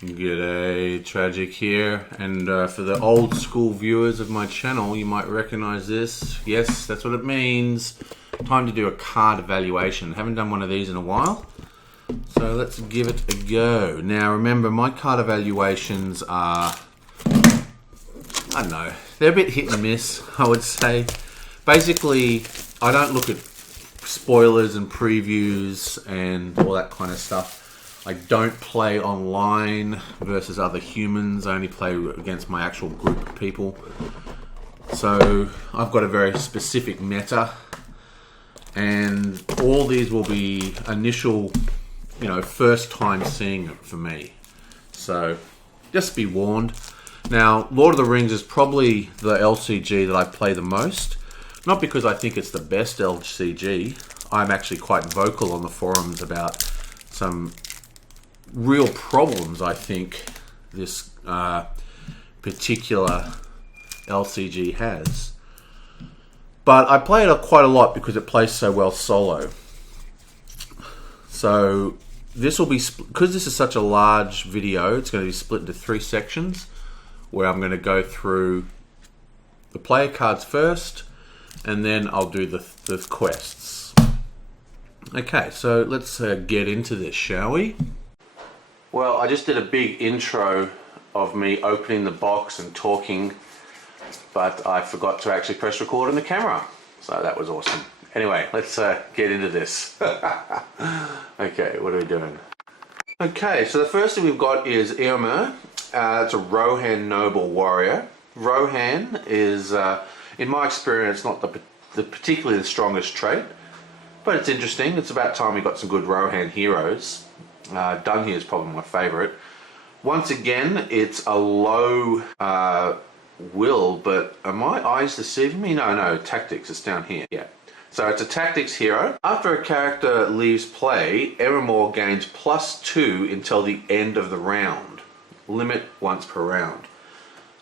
G'day, Tragic here, and for the old school viewers of my channel, you might recognize this. Yes, that's what it means. Time to do a card evaluation. Haven't done one of these in a while, so let's give it a go. Now remember, my card evaluations are, I don't know, they're a bit hit and miss, I would say. Basically, I don't look at spoilers and previews and all that kind of stuff. I don't play online versus other humans. I only play against my actual group of people. So I've got a very specific meta, and all these will be initial, first time seeing it for me. So just be warned. Now, Lord of the Rings is probably the LCG that I play the most. Not because I think it's the best LCG. I'm actually quite vocal on the forums about some real problems I think this particular LCG has. But I play it quite a lot because it plays so well solo. So this will be, because this is such a large video, it's going to be split into 3 sections where I'm going to go through the player cards first, and then I'll do the quests. Okay, so let's get into this, shall we? Well, I just did a big intro of me opening the box and talking, but I forgot to actually press record on the camera. So that was awesome. Anyway, let's get into this. Okay, what are we doing? Okay, so the first thing we've got is Éomer. It's a Rohan Noble Warrior. Rohan is, in my experience, not the particularly the strongest trait, but it's interesting. It's about time we got some good Rohan heroes. Dunhir is probably my favourite. Once again, it's a low will, but are my eyes deceiving me? No, tactics, it's down here. Yeah. So it's a tactics hero. After a character leaves play, Éomer gains +2 until the end of the round. Limit once per round.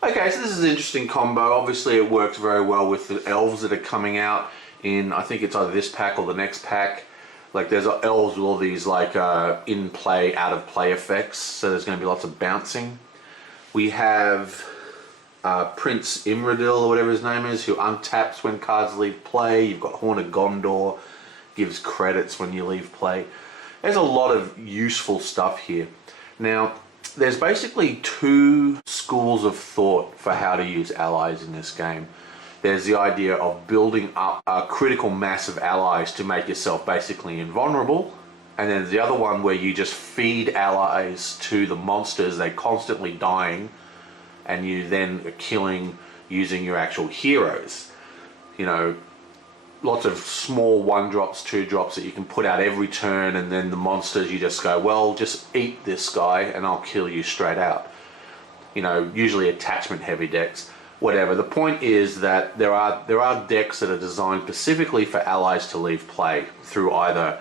Okay, so this is an interesting combo. Obviously it works very well with the elves that are coming out in, I think it's either this pack or the next pack. Like there's elves with all these like in play, out of play effects, so there's going to be lots of bouncing. We have Prince Imradil, or whatever his name is, who untaps when cards leave play. You've got Horn of Gondor, gives credits when you leave play. There's a lot of useful stuff here. Now, there's basically 2 schools of thought for how to use allies in this game. There's the idea of building up a critical mass of allies to make yourself basically invulnerable. And then there's the other one where you just feed allies to the monsters, they're constantly dying, and you then are killing using your actual heroes. Lots of small 1-drops, 2-drops that you can put out every turn, and then the monsters you just go, well, just eat this guy and I'll kill you straight out. Usually attachment heavy decks. Whatever. The point is that there are decks that are designed specifically for allies to leave play through either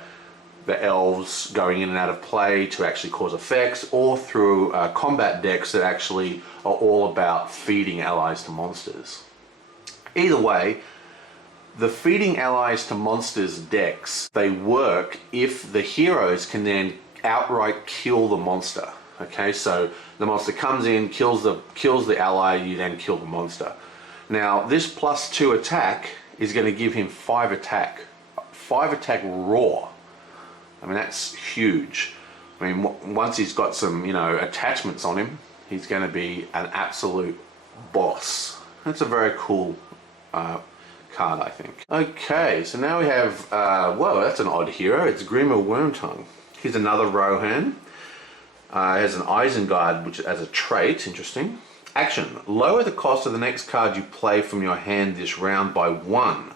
the elves going in and out of play to actually cause effects, or through combat decks that actually are all about feeding allies to monsters. Either way, the feeding allies to monsters decks, they work if the heroes can then outright kill the monster. Okay, so the monster comes in, kills the ally, you then kill the monster. Now, this +2 attack is going to give him 5 attack. 5 attack raw. I mean, that's huge. I mean, once he's got some, attachments on him, he's going to be an absolute boss. That's a very cool card, I think. Okay, so now we have, whoa, that's an odd hero. It's Grima Wormtongue. Here's another Rohan. Has an Isengard, which as a trait, interesting. Action, lower the cost of the next card you play from your hand this round by 1.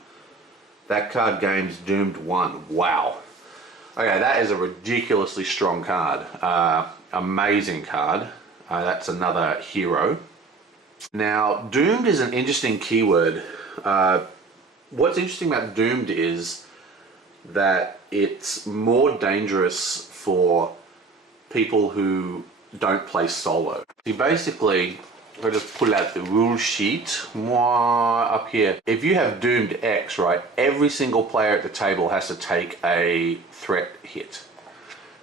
That card gains Doomed 1. Wow. Okay, that is a ridiculously strong card. Amazing card. That's another hero. Now, Doomed is an interesting keyword. What's interesting about Doomed is that it's more dangerous for people who don't play solo. You basically, if I just pull out the rule sheet, up here, if you have Doomed X, right, every single player at the table has to take a threat hit.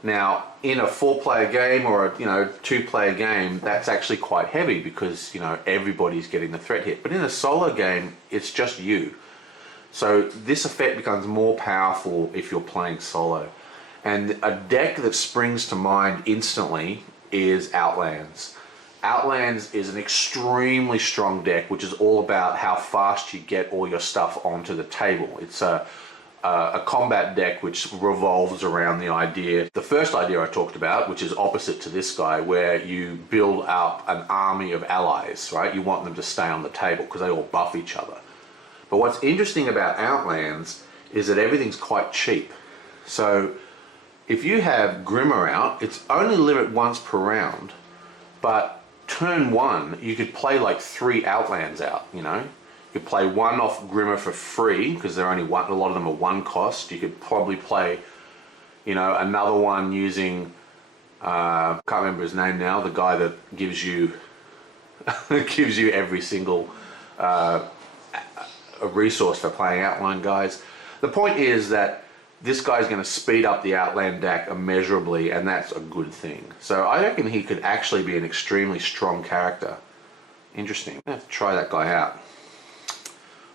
Now, in a 4-player game or a 2-player game, that's actually quite heavy because everybody's getting the threat hit. But in a solo game, it's just you. So this effect becomes more powerful if you're playing solo. And a deck that springs to mind instantly is Outlands. Outlands is an extremely strong deck, which is all about how fast you get all your stuff onto the table. It's a combat deck which revolves around the first idea I talked about, which is opposite to this guy, where you build up an army of allies, right? You want them to stay on the table because they all buff each other. But what's interesting about Outlands is that everything's quite cheap. So if you have Grimmer out, it's only limit once per round, but turn 1, you could play like 3 Outlands out, You could play 1 off Grimmer for free, because they're only one, a lot of them are 1 cost. You could probably play, another one using, can't remember his name now, the guy that gives you, gives you every single a resource for playing Outland guys. The point is that this guy's going to speed up the Outland deck immeasurably, and that's a good thing. So I reckon he could actually be an extremely strong character. Interesting. I have to try that guy out.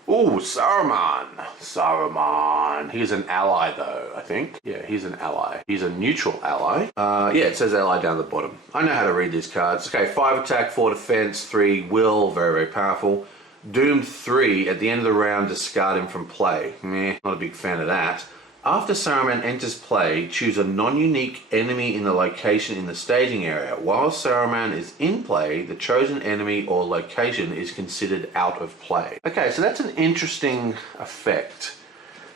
Ooh, Saruman. Saruman. He's an ally though, I think. Yeah, he's an ally. He's a neutral ally. Yeah, it says ally down the bottom. I know how to read these cards. Okay, 5 attack, 4 defense, 3 will. Very, very powerful. Doom 3, at the end of the round, discard him from play. Meh, not a big fan of that. After Saruman enters play, choose a non-unique enemy in the location in the staging area. While Saruman is in play, the chosen enemy or location is considered out of play. Okay, so that's an interesting effect.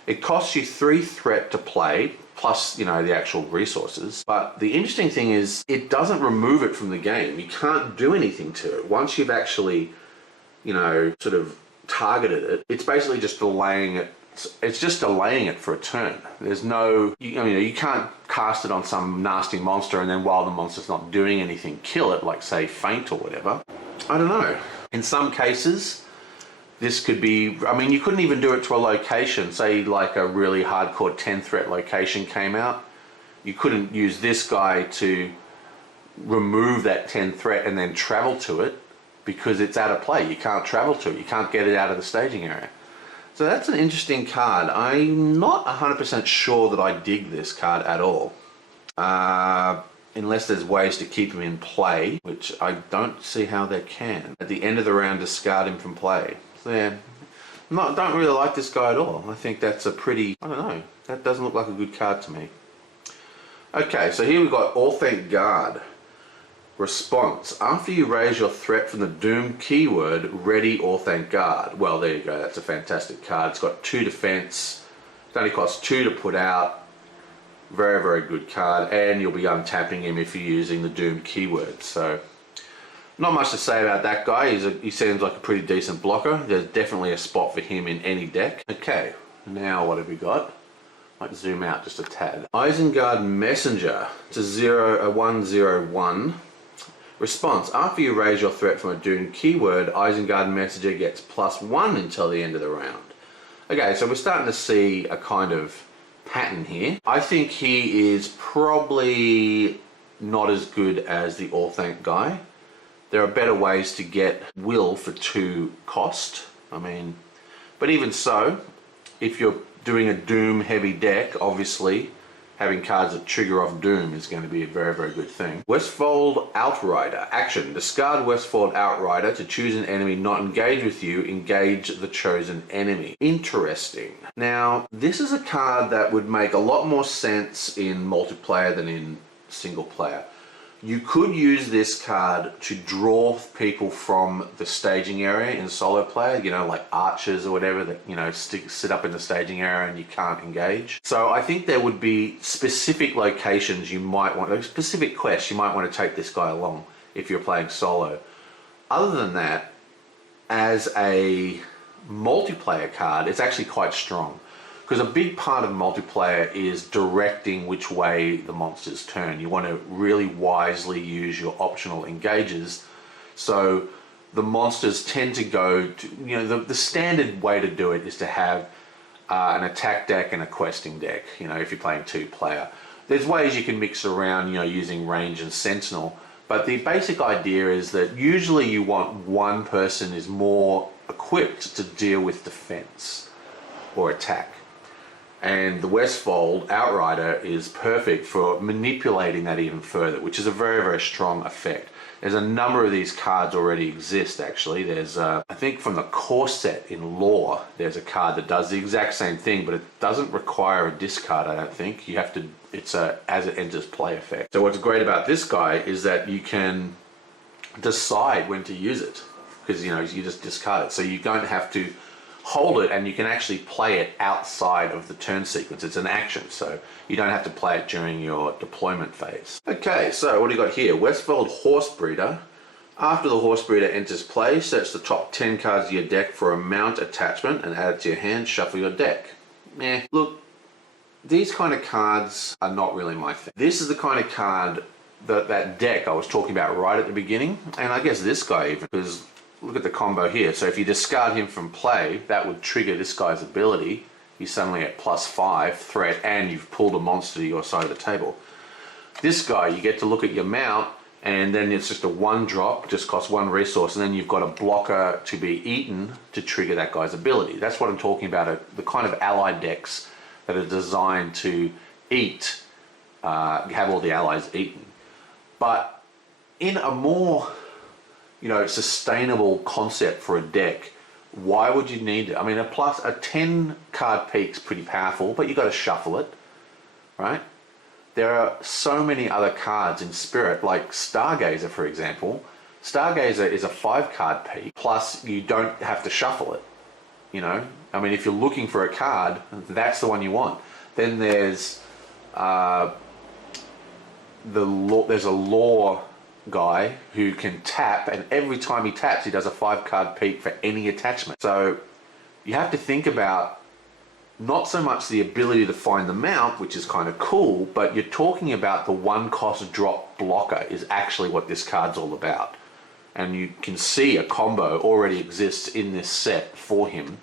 It costs you 3 threat to play, plus, the actual resources. But the interesting thing is, it doesn't remove it from the game. You can't do anything to it. Once you've actually, sort of targeted it, it's basically just delaying it. It's just delaying it for a turn. There's no, you can't cast it on some nasty monster and then while the monster's not doing anything, kill it, like say Faint or whatever. I don't know. In some cases, this could be, you couldn't even do it to a location. Say like a really hardcore 10 threat location came out. You couldn't use this guy to remove that 10 threat and then travel to it because it's out of play. You can't travel to it. You can't get it out of the staging area. So that's an interesting card. I'm not 100% sure that I dig this card at all. Unless there's ways to keep him in play, which I don't see how they can. At the end of the round, discard him from play. So yeah, don't really like this guy at all. I think that's a pretty, I don't know, that doesn't look like a good card to me. Okay, so here we've got Orthanc Guard. Response. After you raise your threat from the Doom keyword, ready Orthanc Guard. Well, there you go. That's a fantastic card. It's got 2 defense. It only costs 2 to put out. Very, very good card. And you'll be untapping him if you're using the Doom keyword. So, not much to say about that guy. He seems like a pretty decent blocker. There's definitely a spot for him in any deck. Okay, now what have we got? Might zoom out just a tad. Isengard Messenger. It's a 1/01. Response. After you raise your threat from a Doom keyword, Isengard Messenger gets +1 until the end of the round. Okay, so we're starting to see a kind of pattern here. I think he is probably not as good as the Orthanc guy. There are better ways to get will for 2 cost. But even so, if you're doing a Doom heavy deck, obviously having cards that trigger off Doom is going to be a very, very good thing. Westfold Outrider. Action. Discard Westfold Outrider to choose an enemy not engaged with you. Engage the chosen enemy. Interesting. Now, this is a card that would make a lot more sense in multiplayer than in single player. You could use this card to draw people from the staging area in solo player, like archers or whatever that, sit up in the staging area and you can't engage. So I think there would be specific locations you might want, like specific quests you might want to take this guy along if you're playing solo. Other than that, as a multiplayer card, it's actually quite strong. Because a big part of multiplayer is directing which way the monsters turn. You want to really wisely use your optional engages. So the monsters tend to go to, the standard way to do it is to have an attack deck and a questing deck, if you're playing 2-player. There's ways you can mix around, you know, using range and sentinel, but the basic idea is that usually you want one person is more equipped to deal with defense or attack. And the Westfold Outrider is perfect for manipulating that even further, which is a very, very strong effect. There's a number of these cards already exist, actually. There's, I think from the core set in Lore, there's a card that does the exact same thing, but it doesn't require a discard, I don't think. You have to, it's a as it enters play effect. So what's great about this guy is that you can decide when to use it, because, you know, you just discard it. So you don't have to hold it, and you can actually play it outside of the turn sequence. It's an action, so you don't have to play it during your deployment phase. Okay, so what do you got here? Westfold Horsebreeder. After the Horsebreeder enters play, search the top 10 cards of your deck for a mount attachment and add it to your hand, shuffle your deck. Look, these kind of cards are not really my thing. This is the kind of card that deck I was talking about right at the beginning, and I guess this guy even, because look at the combo here. So if you discard him from play, that would trigger this guy's ability. He's suddenly at +5 threat, and you've pulled a monster to your side of the table. This guy, you get to look at your mount, and then it's just a 1-drop, just costs 1 resource, and then you've got a blocker to be eaten to trigger that guy's ability. That's what I'm talking about, the kind of allied decks that are designed to eat, have all the allies eaten. But in a more, you know, sustainable concept for a deck, why would you need it? I mean, a 10 card peak's pretty powerful, but you got to shuffle it, right? There are so many other cards in Spirit, like Stargazer, for example. Stargazer is a 5 card peak, plus you don't have to shuffle it, you know? I mean, if you're looking for a card, that's the one you want. Then there's there's a Lore guy who can tap, and every time he taps he does a 5 card peak for any attachment. So you have to think about not so much the ability to find the mount, which is kind of cool, but you're talking about the 1 cost drop blocker is actually what this card's all about. And you can see a combo already exists in this set for him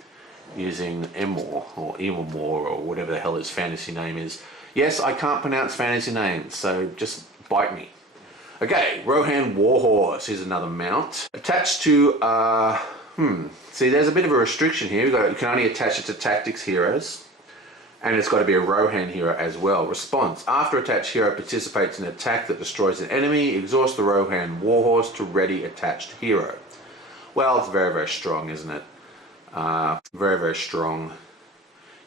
using Emor or Emor or whatever the hell his fantasy name is. Yes, I can't pronounce fantasy names, so just bite me. Okay, Rohan Warhorse is another mount. Attached to, see, there's a bit of a restriction here. You can only attach it to Tactics heroes, and it's got to be a Rohan hero as well. Response: after attached hero participates in an attack that destroys an enemy, exhaust the Rohan Warhorse to ready attached hero. Well, it's very, very strong, isn't it? Very, very strong.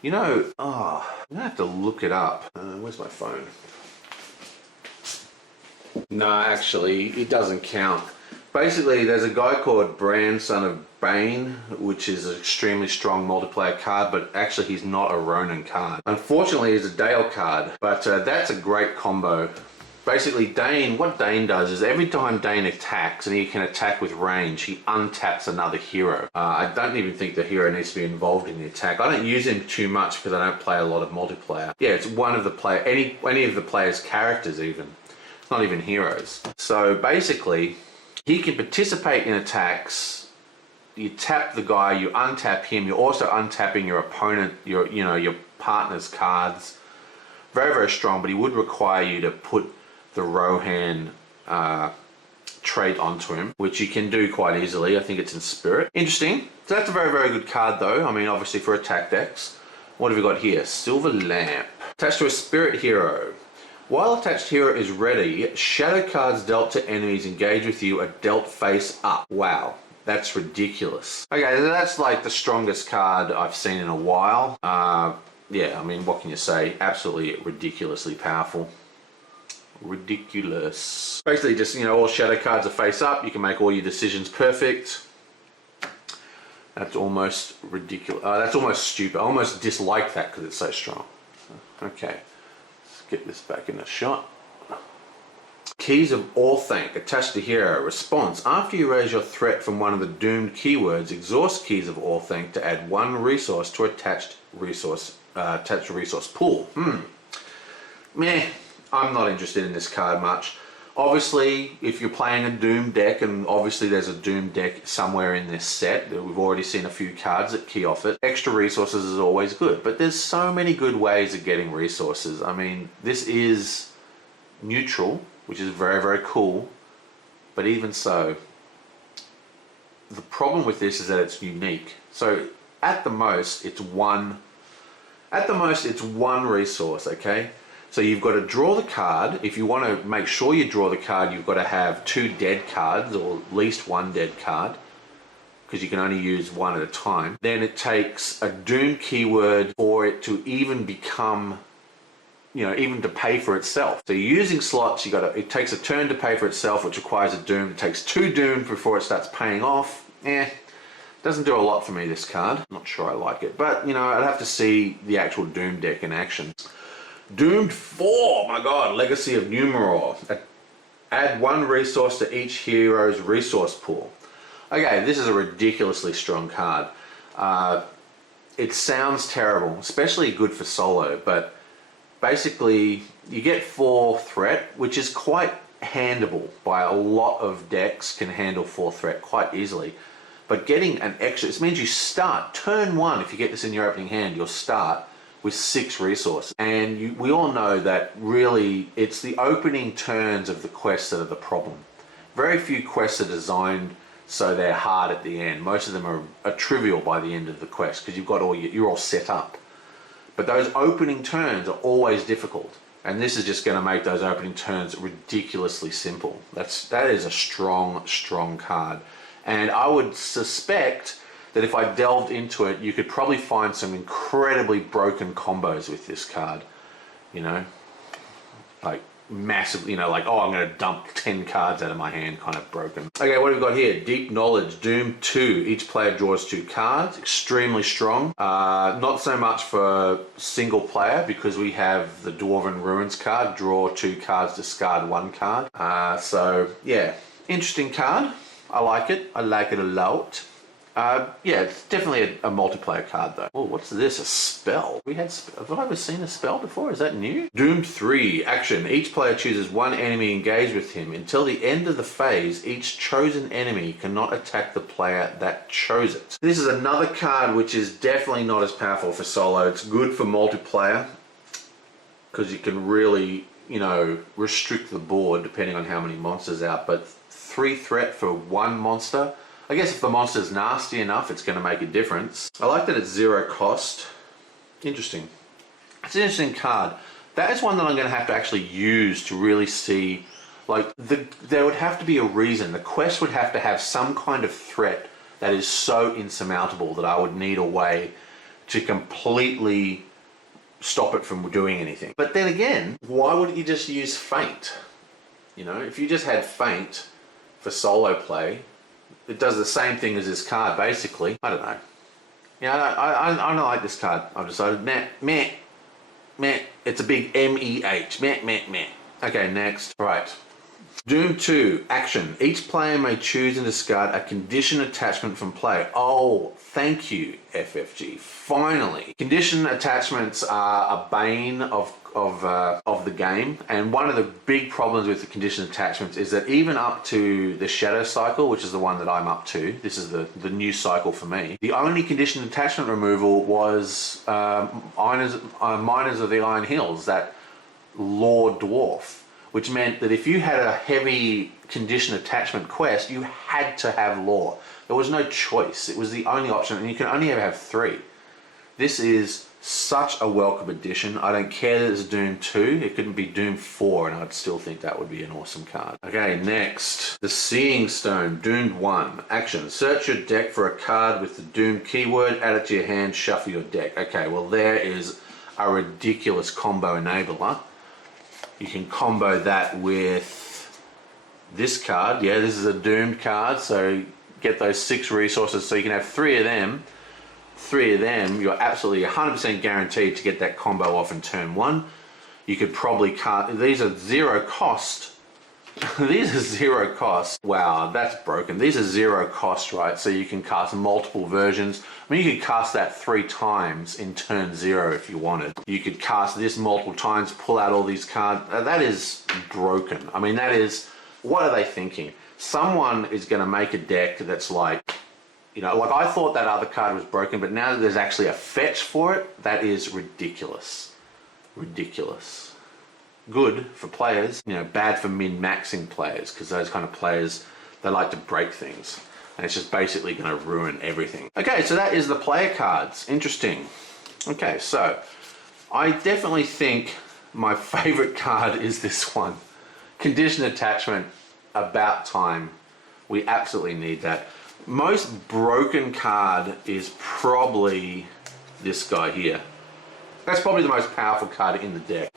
You know, I'm going to have to look it up. Where's my phone? No, actually, it doesn't count. Basically, there's a guy called Bran, Son of Bane, which is an extremely strong multiplayer card, but actually he's not a Ronin card. Unfortunately, he's a Dale card, but that's a great combo. Basically, Dane, what Dane does is every time Dane attacks, and he can attack with range, he untaps another hero. I don't even think the hero needs to be involved in the attack. I don't use him too much because I don't play a lot of multiplayer. Yeah, it's one of the any of the players' characters even. It's not even heroes. So basically, he can participate in attacks. You tap the guy, you untap him, you're also untapping your opponent, your partner's cards. Very, very strong, but he would require you to put the Rohan trait onto him, which you can do quite easily. I think it's in Spirit. Interesting. So that's a very, very good card though. I mean, obviously for attack decks. What have we got here? Silver Lamp. Attached to a Spirit hero. While attached hero is ready, shadow cards dealt to enemies engage with you are dealt face up. Wow, that's ridiculous. Okay, that's like the strongest card I've seen in a while. Yeah, I mean, what can you say? Absolutely ridiculously powerful. Ridiculous. Basically just, all shadow cards are face up. You can make all your decisions perfect. That's almost ridiculous. That's almost stupid. I almost dislike that because it's so strong. Okay. Get this back in the shot. Keys of Orthanc attached to hero. Response: after you raise your threat from one of the doomed keywords, exhaust Keys of Orthanc to add 1 resource to attached resource pool. Meh. I'm not interested in this card much. Obviously, if you're playing a Doom deck, and obviously there's a Doom deck somewhere in this set, we've already seen a few cards that key off it, extra resources is always good. But there's so many good ways of getting resources. I mean, this is neutral, which is very, very cool. But even so, the problem with this is that it's unique. So at the most, it's one resource, okay? So you've got to draw the card. If you want to make sure you draw the card, you've got to have 2 dead cards, or at least 1 dead card, because you can only use 1 at a time. Then it takes a Doom keyword for it to even become, even to pay for itself. So you're using slots, it takes a turn to pay for itself, which requires a Doom. It takes 2 Doom before it starts paying off. Doesn't do a lot for me, this card. Not sure I like it, but I'd have to see the actual Doom deck in action. Doomed 4, my god, Legacy of Numenor. Add 1 resource to each hero's resource pool. Okay, this is a ridiculously strong card. It sounds terrible, especially good for solo, but basically you get 4 threat, which is quite handleable by a lot of decks, can handle 4 threat quite easily. But getting an extra, this means you start turn 1, if you get this in your opening hand, you'll start with 6 resources. And we all know that really it's the opening turns of the quests that are the problem. Very few quests are designed so they're hard at the end. Most of them are trivial by the end of the quest because you're all set up. But those opening turns are always difficult. And this is just going to make those opening turns ridiculously simple. That is a strong, strong card. And I would suspect that if I delved into it, you could probably find some incredibly broken combos with this card. Like massive, like, oh, I'm going to dump 10 cards out of my hand, kind of broken. Okay, what have we got here? Deep Knowledge, Doom 2. Each player draws 2 cards. Extremely strong. Not so much for single player, because we have the Dwarven Ruins card. Draw 2 cards, discard 1 card. So, yeah, interesting card. I like it. I like it a lot. Yeah, it's definitely a multiplayer card though. Oh, what's this? A spell? Have I ever seen a spell before? Is that new? Doomed 3. Action. Each player chooses 1 enemy engaged with him. Until the end of the phase, each chosen enemy cannot attack the player that chose it. This is another card which is definitely not as powerful for solo. It's good for multiplayer because you can really, restrict the board depending on how many monsters out. But 3 threat for 1 monster. I guess if the monster's nasty enough, it's going to make a difference. I like that it's 0 cost. Interesting. It's an interesting card. That is one that I'm going to have to actually use to really see, there would have to be a reason. The quest would have to have some kind of threat that is so insurmountable that I would need a way to completely stop it from doing anything. But then again, why wouldn't you just use Feint? If you just had Feint for solo play, it does the same thing as this card, basically. I don't know. I don't like this card. I've decided, meh. It's a big M-E-H. Meh. Okay, next. Right. Doom 2. Action. Each player may choose and discard a condition attachment from play. Oh, thank you, FFG. Finally. Condition attachments are a bane of the game, and one of the big problems with the condition attachments is that even up to the Shadow Cycle, which is the one that I'm up to, this is the new cycle for me, the only condition attachment removal was Miners of the Iron Hills, that Lord Dwarf, which meant that if you had a heavy condition attachment quest, you had to have lore. There was no choice. It was the only option, and you can only ever have 3. This is such a welcome addition. I don't care that it's Doom 2. It couldn't be Doom 4, and I'd still think that would be an awesome card. Okay, next. The Seeing Stone, Doomed 1. Action. Search your deck for a card with the Doom keyword, add it to your hand, shuffle your deck. Okay, well there is a ridiculous combo enabler. You can combo that with this card. Yeah, this is a Doomed card, so get those 6 resources so you can have 3 of them. 3 of them, you're absolutely 100% guaranteed to get that combo off in turn 1. You could probably cast, these are 0 cost. These are 0 cost. Wow, that's broken. These are 0 cost, right? So you can cast multiple versions. I mean, you could cast that 3 times in turn 0 if you wanted. You could cast this multiple times, pull out all these cards. That is broken. I mean, that is what are they thinking? Someone is going to make a deck that's like, you know, like I thought that other card was broken, but now that there's actually a fetch for it, that is ridiculous. Ridiculous. Good for players, you know, bad for min-maxing players, because those kind of players, they like to break things. And it's just basically going to ruin everything. Okay, so that is the player cards. Interesting. Okay, so I definitely think my favorite card is this one. Condition attachment, about time. We absolutely need that. Most broken card is probably this guy here. That's probably the most powerful card in the deck.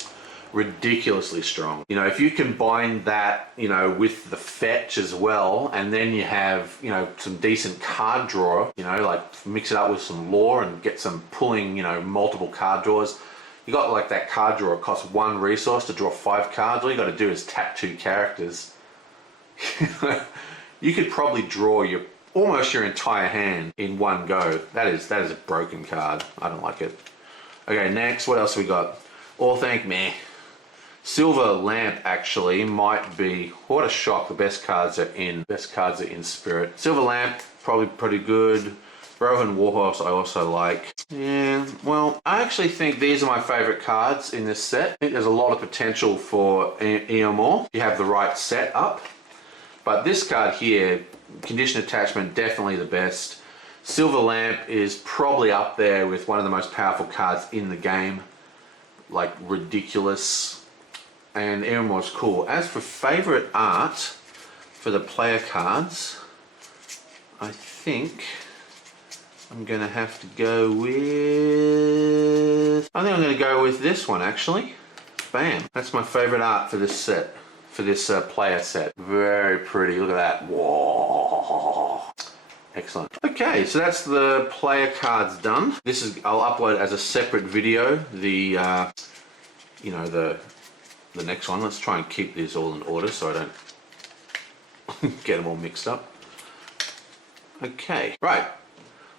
Ridiculously strong. You know, if you combine that, you know, with the fetch as well, and then you have, you know, some decent card draw, you know, like mix it up with some lore and get some pulling, you know, multiple card draws. You got like that card draw, it costs 1 resource to draw 5 cards. All you got to do is tap 2 characters. You could probably draw almost your entire hand in one go. That is a broken card. I don't like it. Okay, next, what else we got? Orthanc, meh. Silver Lamp actually might be, what a shock, the best cards are in Spirit. Silver Lamp, probably pretty good. Rohan Warhorse I also like. Yeah, well, I actually think these are my favorite cards in this set. I think there's a lot of potential for Eomer if you have the right set up. But this card here, Condition Attachment, definitely the best. Silver Lamp is probably up there with one of the most powerful cards in the game. Like, ridiculous. And Eomer's cool. As for favorite art for the player cards, I think I'm gonna have to go with, I think I'm gonna go with this one actually. Bam. That's my favorite art for this set, for this player set. Very pretty, look at that. Whoa. Excellent. Okay, so that's the player cards done. This is, I'll upload as a separate video, the, you know, the next one. Let's try and keep these all in order so I don't get them all mixed up. Okay, right.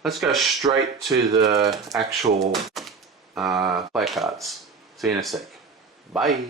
Let's go straight to the actual player cards. See you in a sec. Bye.